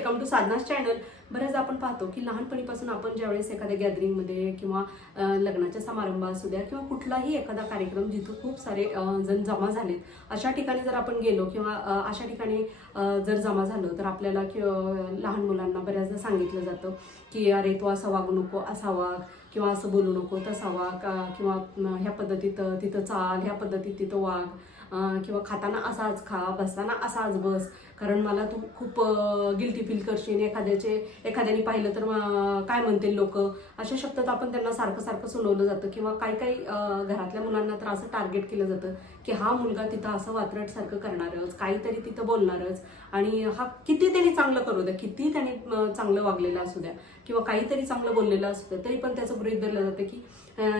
Welcome to साधनास channel. बऱ्याचदा आपण पाहतो की लहानपणीपासून आपण ज्यावेळेस एखाद्या गॅदरिंगमध्ये किंवा लग्नाच्या समारंभ असू द्या किंवा कुठलाही एखादा कार्यक्रम जिथं खूप सारे जण जमा झालेत अशा ठिकाणी जर आपण गेलो किंवा अशा ठिकाणी जर जमा झालं तर आपल्याला लहान मुलांना बऱ्याचदा सांगितलं जातं की अरे तू असं वागू नको, असा वाग, किंवा असं बोलू नको, तसा वाग, किंवा ह्या पद्धतीत तिथं चाल, ह्या पद्धतीत तिथं वाग, किंवा खाताना असाच खा, बसताना असाच बस, कारण मला तू खूप गिल्टी फील करशील, एखाद्याने पाहिलं तर काय म्हणतील लोक, अशा शब्दात आपण त्यांना सारखं सारखं सुनावलं जातं. किंवा काही काही घरातल्या मुलांना तर असं टार्गेट केलं जातं की हा मुलगा तिथं असं वात्रटसारखं करणारच, काहीतरी तिथं बोलणारच, आणि हा किती त्यांनी चांगलं करू द्या, किती त्यांनी चांगलं वागलेलं असू द्या किंवा काहीतरी चांगलं बोललेलं असू द्या, तरी पण त्याचं गृहीत धरलं जातं की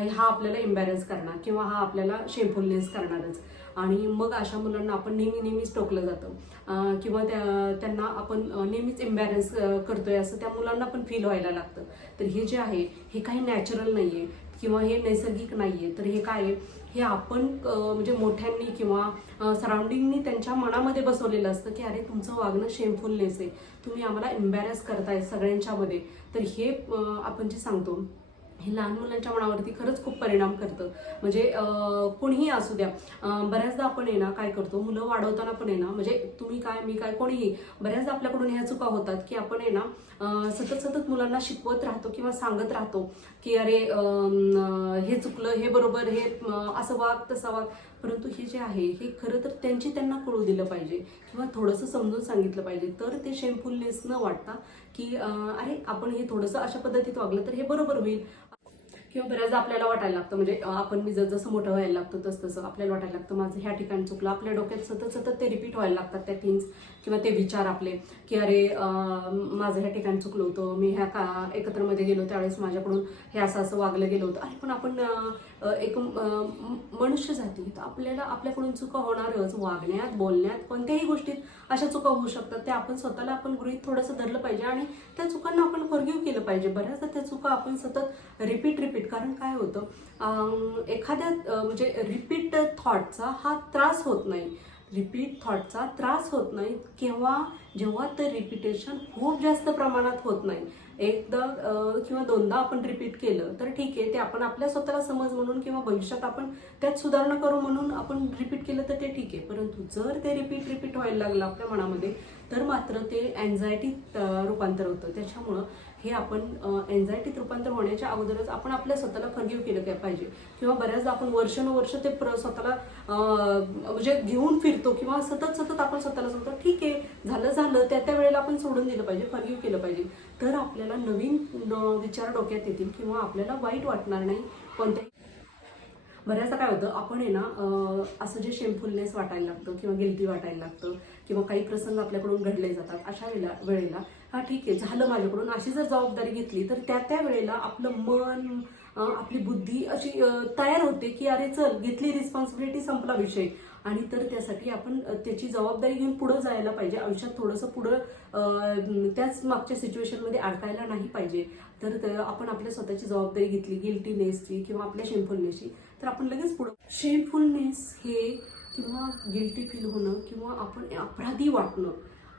हा आपल्याला एम्बॅरेन्स करणार किंवा हा आपल्याला शेमफुलनेस करणारच. आणि मग अशा मुलांना आपण नेहमीच टोकलं जातं किंवा त्यांना आपण नेहमीच एम्बॅरेन्स करतोय असं त्या मुलांना पण फील व्हायला लागतं. तर हे जे आहे हे काही नॅचरल नाही आहे किंवा हे नैसर्गिक नाही आहे. तर हे काय आहे, हे आपण म्हणजे मोठ्यांनी किंवा सराउंडिंगनी त्यांच्या मनामध्ये बसवलेलं असतं की अरे तुमचं वागणं शेमफुलनेस आहे, तुम्ही आम्हाला एम्बॅरेस करताय सगळ्यांच्यामध्ये. तर हे आपण जे सांगतो हे लहान मुलांच्या मनावरती खरंच खूप परिणाम करतं. म्हणजे कोणीही असू द्या, बऱ्याचदा आपण आहे ना काय करतो, मुलं वाढवताना पण आहे ना, म्हणजे तुम्ही काय मी काय कोणीही, बऱ्याचदा आपल्याकडून ह्या चुका होतात की आपण आहे ना सतत मुलांना शिकवत राहतो किंवा सांगत राहतो की अरे हे चुकलं, हे बरोबर, हे असं वाग, तसं वाग. परंतु हे जे आहे हे खरं तर त्यांना कळू दिलं पाहिजे किंवा थोडंसं समजून सांगितलं पाहिजे. तर ते शेमफुलनेस न वाटता की अरे आपण हे थोडंसं अशा पद्धतीत वागलं तर हे बरोबर होईल. किंवा बऱ्याचदा आपल्याला वाटायला लागतं, म्हणजे आपण मी जसं मोठं व्हायला लागतो तसं आपल्याला वाटायला लागतं माझं ह्या ठिकाणी चुकलं. आपल्या डोक्यात सतत ते रिपीट व्हायला लागतात त्या थिंग्स किंवा ते विचार आपले की अरे माझं ह्या ठिकाणी चुकलं होतं, मी ह्या एकत्रमध्ये गेलो त्यावेळेस माझ्याकडून हे असं वागलं गेलं होतं. अरे पण आपण एक मनुष्य जाती, तर आपल्याकडून चुका होणारच, वागण्यात, बोलण्यात, कोणत्याही गोष्टीत अशा चुका होऊ शकतात. त्या आपण स्वतःला आपण गृहीत थोडंसं धरलं पाहिजे आणि त्या चुकांना आपण फॉरगिव्ह केलं पाहिजे. बऱ्याचदा त्या चुका आपण सतत रिपीट, कारण काय होतं एखाद्या म्हणजे रिपीट थॉटचा हा त्रास होत नाही, रिपीट थॉटचा त्रास होत नाही जेव्हा ते रिपिटेशन खूप जास्त प्रमाणात होत नाही. एकदा किंवा दोनदा आपण रिपीट केलं तर ठीक आहे, ते आपण आपल्या स्वतःला समज म्हणून किंवा भविष्यात आपण त्यात सुधारणा करू म्हणून आपण रिपीट केलं तर ते ठीक आहे. परंतु जर ते रिपीट व्हायला लागलं आपल्या मनामध्ये तर मात्र ते अँझायटीत रूपांतर होतं. त्याच्यामुळं हे आपण एन्झायटीत रूपांतर होण्याच्या अगोदरच आपण आपल्या स्वतःला फॉरगिव्ह केलं काय पाहिजे. किंवा बऱ्याचदा आपण वर्षानुवर्ष ते स्वतःला म्हणजे घेऊन फिरतो किंवा सतत आपण स्वतःला सांगतो ठीक आहे, झालं त्या वेळेला आपण सोडून दिलं पाहिजे, फॉरगिव्ह केलं पाहिजे. तर आपल्याला नवीन विचार डोक्यात येतील किंवा आपल्याला वाईट वाटणार नाही कोणत्याही. बऱ्याचदा काय होतं, आपण आहे ना असं जे शेमफुलनेस वाटायला लागतं किंवा गिल्टी वाटायला लागतं किंवा काही प्रसंग आपल्याकडून घडले जातात, अशा वेळेला हा ठीक आहे झालं माझ्याकडून, अशी जर जबाबदारी घेतली तर त्या वेळेला आपलं मन आपली बुद्धी अशी तयार होते की अरे चल घेतली रिस्पॉन्सिबिलिटी, संपला विषय. आणि तर त्यासाठी आपण त्याची जबाबदारी घेऊन पुढं जायला पाहिजे, आयुष्यात थोडंसं पुढं त्याच मागच्या सिच्युएशनमध्ये अडकायला नाही पाहिजे. तर आपण आपल्या स्वतःची जबाबदारी घेतली गिल्टीनेसची किंवा आपल्या शेमफुलनेसची, तर आपण लगेच पुढं. शेमफुलनेस हे किंवा गिल्टी फील होणं किंवा आपण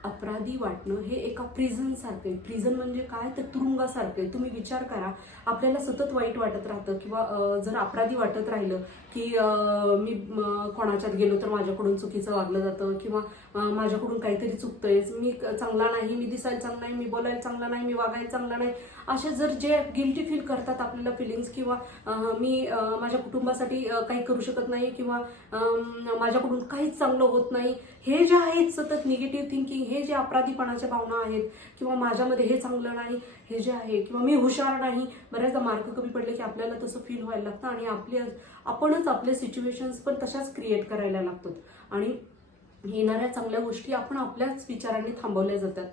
अपराधी वाटणं हे एका प्रिझनसारखं आहे. प्रिझन म्हणजे काय, तर तुरुंगासारखं आहे. तुम्ही विचार करा, आपल्याला सतत वाईट वाटत राहतं किंवा जर अपराधी वाटत राहिलं की मी कोणाच्यात गेलो तर माझ्याकडून चुकीचं वागलं जातं किंवा माझ्याकडून काहीतरी चुकतंय, मी चांगला नाही, मी दिसायला चांगला नाही, मी बोलायला चांगला नाही, मी वागायला चांगला नाही, असे जर जे गिल्टी फील करतात आपल्याला फिलिंग्स, किंवा मी माझ्या कुटुंबासाठी काही करू शकत नाही किंवा माझ्याकडून काहीच चांगलं होत नाही, हे जे आहेत सतत निगेटिव्ह थिंकिंग, हे जे अपराधीपणाच्या भावना आहेत किंवा माझ्यामध्ये हे चांगलं नाही हे जे आहे, किंवा मी हुशार नाही, बऱ्याचदा मार्क कमी पडले की आपल्याला तसं फील व्हायला लागतं आणि आपणच आपले सिच्युएशन्स पण तशाच क्रिएट करायला लागतो आणि येणाऱ्या चांगल्या गोष्टी आपण आपल्याच विचारांनी थांबवल्या जातात.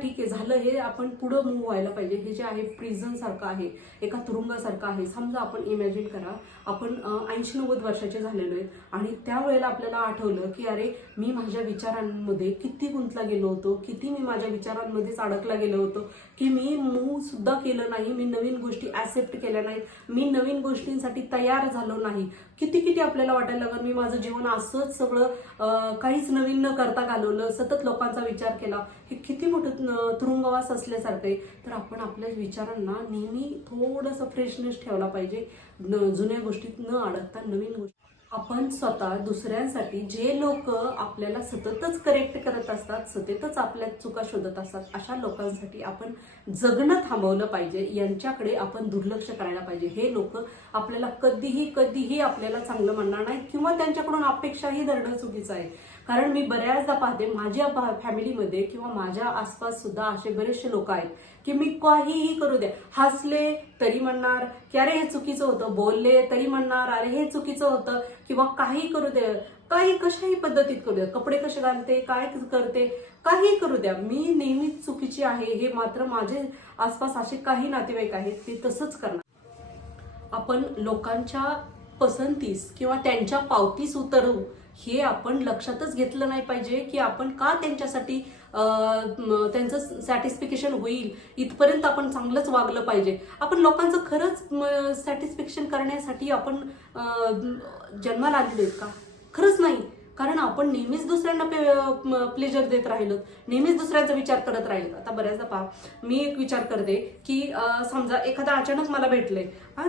ठीक आहे झालं, हे आपण पुढं मूव्ह व्हायला पाहिजे. हे जे आहे प्रिझन सारखं आहे, एका तुरुंगासारखं आहे. समजा आपण इमॅजिन करा आपण 80-90 वर्षाचे झालेलो आहेत आणि त्यावेळेला आपल्याला आठवलं की अरे मी माझ्या विचारांमध्ये किती गुंतला गेलो होतो, किती मी माझ्या विचारांमध्येच अडकला गेलो होतो की मी मूव्ह सुद्धा केलं नाही, मी नवीन गोष्टी ऍक्सेप्ट केल्या नाहीत, मी नवीन गोष्टींसाठी तयार झालो नाही. किती आपल्याला वाटायला लागलं मी माझं जीवन असंच सगळं काहीच नवीन न करता घालवलं, सतत लोकांचा विचार केला, हे किती मोठं तुरुंगवास असल्यासारखं आहे. तर आपण आपल्या विचारांना नेहमी थोडंसं फ्रेशनेस ठेवला पाहिजे, जुन्या गोष्टीत न अडकता नवीन गोष्टी. आपण स्वतः दुसऱ्यांसाठी जे लोक आपल्याला सततच करेक्ट करत असतात, सततच आपल्या चुका शोधत असतात, अशा लोकांसाठी आपण जगणं थांबवलं पाहिजे. यांच्याकडे आपण दुर्लक्ष करायला पाहिजे. हे लोक आपल्याला कधीही आपल्याला चांगलं म्हणणार नाहीत किंवा त्यांच्याकडून अपेक्षाही धरणं चुकीचं आहे. कारण मी बऱ्याचदा पाहते माझ्या फॅमिलीमध्ये किंवा माझ्या आसपास सुद्धा असे बरेचसे लोक आहेत की मी काहीही करू द्या, हसले तरी म्हणणार की अरे हे चुकीचं होतं, बोलले तरी म्हणणार अरे हे चुकीचं होतं, किंवा काही करू द्या, काही कशाही पद्धतीत करू द्या, कपडे कसे घालते, काय करते, काही करू द्या, मी नेहमीच चुकीची आहे हे मात्र माझे आसपास असे काही नातेवाईक आहेत ते तसंच करणार. आपण लोकांच्या पसंतीस किंवा त्यांच्या पावतीस उतरू हे आपण लक्षातच घेतलं नाही पाहिजे की आपण का त्यांच्यासाठी त्यांचं सॅटिस्फिकेशन होईल इथपर्यंत आपण चांगलंच वागलं पाहिजे. आपण लोकांचं खरंच सॅटिस्फॅक्शन करण्यासाठी आपण जन्माला आलेलो आहेत का? खरंच नाही. कारण आपण नेहमीच दुसऱ्यांना प्लेजर देत राहिलो, नेहमीच दुसऱ्यांचा विचार करत राहिलो. आता बऱ्याचदा पहा, मी एक विचार करते की समजा एखादा अचानक मला भेटले,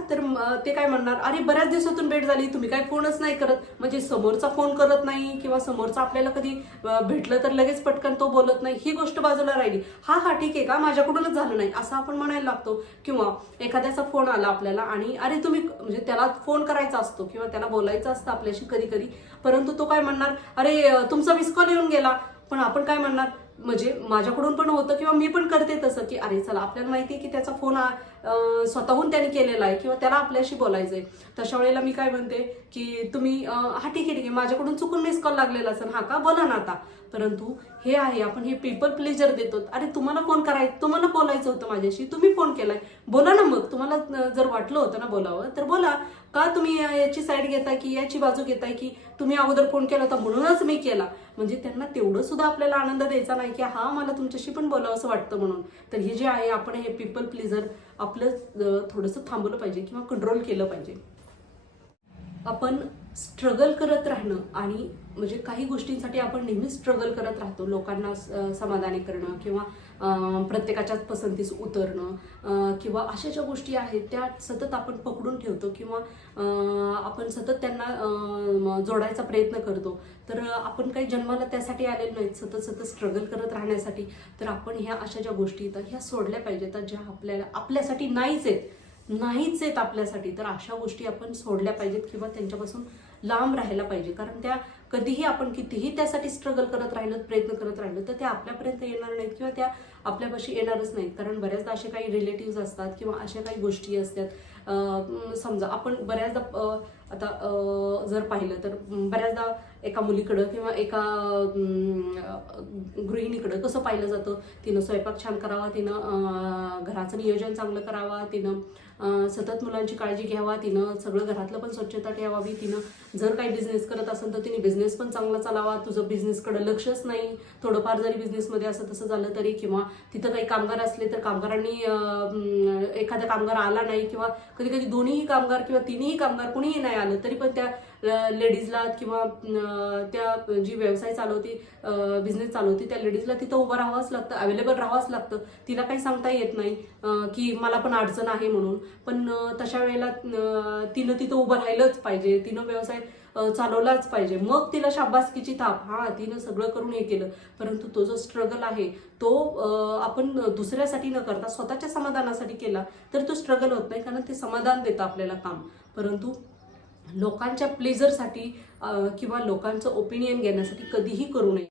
तर ते काय म्हणणार, अरे बऱ्याच दिवसातून भेट झाली, तुम्ही काय फोनच नाही करत. म्हणजे समोरचा फोन करत नाही किंवा समोरचा आपल्याला कधी भेटलं तर लगेच पटकन तो बोलत नाही, ही गोष्ट बाजूला राहिली. हा ठीक आहे का, माझ्याकडूनच झालं नाही असं आपण म्हणायला लागतो. किंवा एखाद्याचा फोन आला आपल्याला आणि अरे तुम्ही, म्हणजे त्याला फोन करायचा असतो किंवा त्याला बोलायचं असतं आपल्याशी कधी, परंतु तो काय म्हणणार, अरे तुमचा मिस कॉल येऊन गेला. पण आपण काय म्हणणार, म्हणजे माझ्याकडून पण होतं किंवा मी पण करते तसं की अरे चला, आपल्याला माहिती आहे की त्याचा फोन स्वतःहून त्याने केलेला आहे किंवा त्याला आपल्याशी बोलायचंय. तशा वेळेला मी काय म्हणते की तुम्ही ठीक आहे माझ्याकडून चुकून मिस कॉल लागलेला असेल, हा का, बोला ना आता. परंतु हे आहे, आपण हे पीपल प्लेजर देतो. अरे तुम्हाला फोन करायचं, तुम्हाला बोलायचं होतं माझ्याशी, तुम्ही फोन केलाय, बोला ना. मग तुम्हाला जर वाटलं होतं ना बोलावं तर बोला. का तुम्ही याची साईड घेताय की याची बाजू घेताय की तुम्ही अगोदर फोन केला होता म्हणूनच मी केला. म्हणजे त्यांना तेवढं सुद्धा आपल्याला आनंद द्यायचा नाही की हा मला तुमच्याशी पण बोलावं असं वाटतं म्हणून. तर हे जे आहे, आपण हे पीपल प्लीजर आपलं थोडंसं थांबवलं पाहिजे किंवा कंट्रोल केलं पाहिजे. आपण स्ट्रगल करत राहणं आणि म्हणजे काही गोष्टींसाठी आपण नेहमीच स्ट्रगल करत राहतो, लोकांना समाधानी करणं किंवा प्रत्येकाच्याच पसंतीस उतरणं किंवा अशा ज्या गोष्टी आहेत त्या सतत आपण पकडून ठेवतो किंवा आपण सतत त्यांना जोडायचा प्रयत्न करतो. तर आपण काही जन्माला त्यासाठी आलेलो नाहीत, सतत स्ट्रगल करत राहण्यासाठी. तर आपण ह्या अशा ज्या गोष्टी येतात ह्या सोडल्या पाहिजेत, ज्या आपल्यासाठी नाहीच आहेत आपल्यासाठी. तर अशा गोष्टी आपण सोडल्या पाहिजेत किंवा त्यांच्यापासून लांब राहायला पाहिजे. कारण त्या कधीही आपण कितीही त्यासाठी स्ट्रगल करत राहिलो, प्रयत्न करत राहिलो, तर त्या आपल्यापर्यंत येणार नाहीत किंवा त्या आपल्यापाशी येणारच नाहीत. कारण बऱ्याचदा असे काही रिलेटिव्ह असतात किंवा अशा काही गोष्टी असतात. समजा आपण बऱ्याचदा आता जर पाहिलं तर बऱ्याचदा एका मुलीकडं किंवा एका गृहिणीकडं कसं पाहिलं जातं, तिनं स्वयंपाक छान करावा, तिनं घराचं नियोजन चांगलं करावा, तिनं सतत मुलांची काळजी घ्यावा, तिनं सगळं घरातलं पण स्वच्छता ठेवावी, तिनं जर काही बिझनेस करत असेल तर तिने बिझनेस पण चांगला चालावा. तुझं बिझनेसकडे लक्षच नाही, थोडंफार जरी बिझनेसमध्ये असं तसं झालं तरी, किंवा तिथं काही कामगार असले तर कामगारांनी एखादा कामगार आला नाही किंवा कधी दोन्हीही कामगार किंवा तिन्ही कामगार कुणीही नाही आलं तरी पण त्या लेडीजला किंवा त्या जी व्यवसाय चालवती, बिझनेस चालवती, त्या लेडीजला तिथं उभं राहावंच लागतं, अवेलेबल राहावंच लागतं. तिला काही सांगता येत नाही की मला पण अडचण आहे म्हणून. पण तशा वेळेला तिनं तिथं उभं राहिलंच पाहिजे, तिनं व्यवसाय चालवलाच पाहिजे. मग तिला शाबासकीची थाप, तिनं सगळं करून हे केलं. परंतु तो जो स्ट्रगल आहे तो आपण दुसऱ्यासाठी न करता स्वतःच्या समाधानासाठी केला तर तो स्ट्रगल होत नाही, कारण ते समाधान देतं आपल्याला काम. परंतु लोकांच्या प्लेजरसाठी किंवा लोकांचं ओपिनियन घेण्यासाठी कधीही करू नये.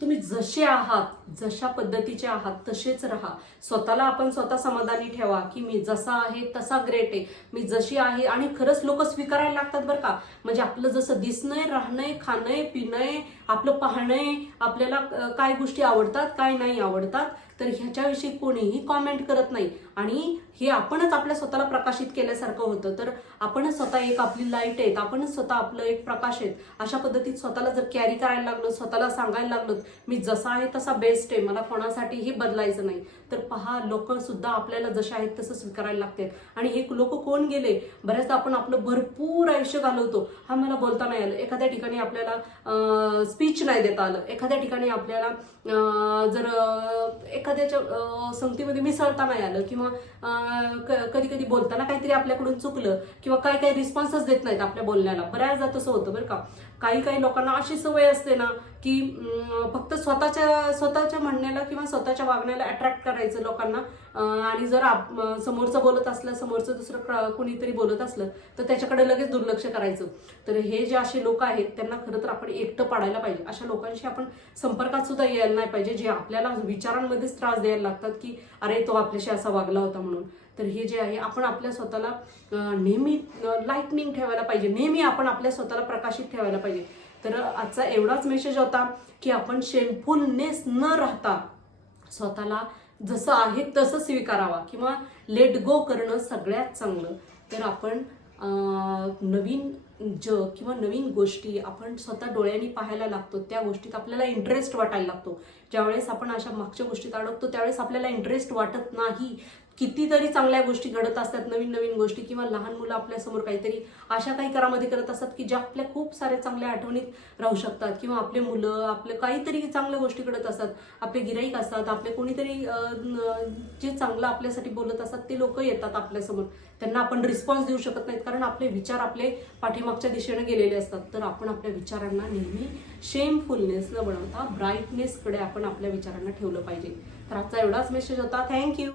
तुम्ही जसे आहात, जशा पद्धतीचे आहात तसेच राहा. स्वतःला आपण स्वतः समाधानी ठेवा की मी जसा आहे तसा ग्रेट आहे, मी जशी आहे. आणि खरंच लोक स्वीकारायला लागतात बरं का. म्हणजे आपलं जसं दिसणंय, राहणंय, खाणंय, पिणंय, आपलं पाहणंय, आपल्याला काय गोष्टी आवडतात काय नाही आवडतात तर ह्याच्याविषयी कोणीही कॉमेंट करत नाही आणि हे आपणच आपल्या स्वतःला प्रकाशित केल्यासारखं होतं. तर आपणच स्वतः एक आपली लाईट आहेत, आपणच स्वतः आपलं एक प्रकाश आहेत, अशा पद्धतीत स्वतःला जर कॅरी करायला लागलो, स्वतःला सांगायला लागलो मी जसा आहे तसा बेस्ट आहे, मला कोणासाठीही बदलायचं नाही, तर पहा लोक सुद्धा आपल्याला जसे आहेत तसं स्वीकारायला लागते. आणि हे लोक कोण गेले, बऱ्याचदा आपण आपलं भरपूर आयुष्य घालवतो, हा मला बोलता नाही आलं, एखाद्या ठिकाणी आपल्याला स्पीच नाही देता आलं, एखाद्या ठिकाणी आपल्याला जर एखाद्याच्या संगतीमध्ये मिसळता नाही आलं, किंवा कधी कधी बोलताना काहीतरी आपल्याकडून चुकलं, किंवा काही रिस्पॉन्सच देत नाहीत आपल्या बोलण्याला. बऱ्याचदा तसं होतं बरं का. काही लोकांना अशी सवय असते ना की फक्त स्वतःच्या म्हणण्याला किंवा स्वतःच्या वागण्याला अट्रॅक्ट करायचं लोकांना, आणि जर समोरचं बोलत असलं, समोरचं दुसरं कुणीतरी बोलत असलं तर त्याच्याकडे लगेच दुर्लक्ष करायचं. तर हे जे असे लोक आहेत त्यांना खरं तर आपण एकटं पाडायला पाहिजे. अशा लोकांशी आपण संपर्कात सुद्धा यायला नाही पाहिजे, जे आपल्याला विचारांमध्येच त्रास द्यायला लागतात की अरे तो आपल्याशी असा वागला होता म्हणून. तर हे जे आहे आपण आपल्या स्वतःला नेहमी लाईटनिंग ठेवायला पाहिजे, नेहमी आपण आपल्या स्वतःला प्रकाशित ठेवायला पाहिजे. तर आजचा एवढाच मेसेज होता की आपण शेमफुलनेस न राहता स्वतःला जसं आहे तसं स्वीकारावा, किंवा लेट गो करणं सगळ्यात चांगलं. तर आपण नवीन जग किंवा नवीन गोष्टी आपण स्वतः डोळ्यांनी पाहायला लागतो, त्या गोष्टीत आपल्याला इंटरेस्ट वाटायला लागतो. ज्यावेळेस आपण अशा मागच्या गोष्टीत अडकतो त्यावेळेस आपल्याला इंटरेस्ट वाटत नाही. कितीतरी चांगल्या गोष्टी घडत असतात, नवीन नवीन गोष्टी, किंवा लहान मुलं आपल्यासमोर काहीतरी अशा काही करामध्ये करत असतात की ज्या आपल्या खूप साऱ्या चांगल्या आठवणीत राहू शकतात, किंवा आपले मुलं आपले काहीतरी चांगल्या गोष्टी घडत असतात, आपले गिराईक असतात, आपले कोणीतरी जे चांगलं आपल्यासाठी बोलत असतात ते लोक येतात आपल्यासमोर, त्यांना आपण रिस्पॉन्स देऊ शकत नाहीत कारण आपले विचार आपले पाठीमागच्या दिशेने गेलेले असतात. तर आपण आपल्या विचारांना नेहमी शेमफुलनेस न बनवता ब्राईटनेसकडे आपण आपल्या विचारांना ठेवलं पाहिजे. तर आजचा एवढाच मेसेज होता. थँक्यू.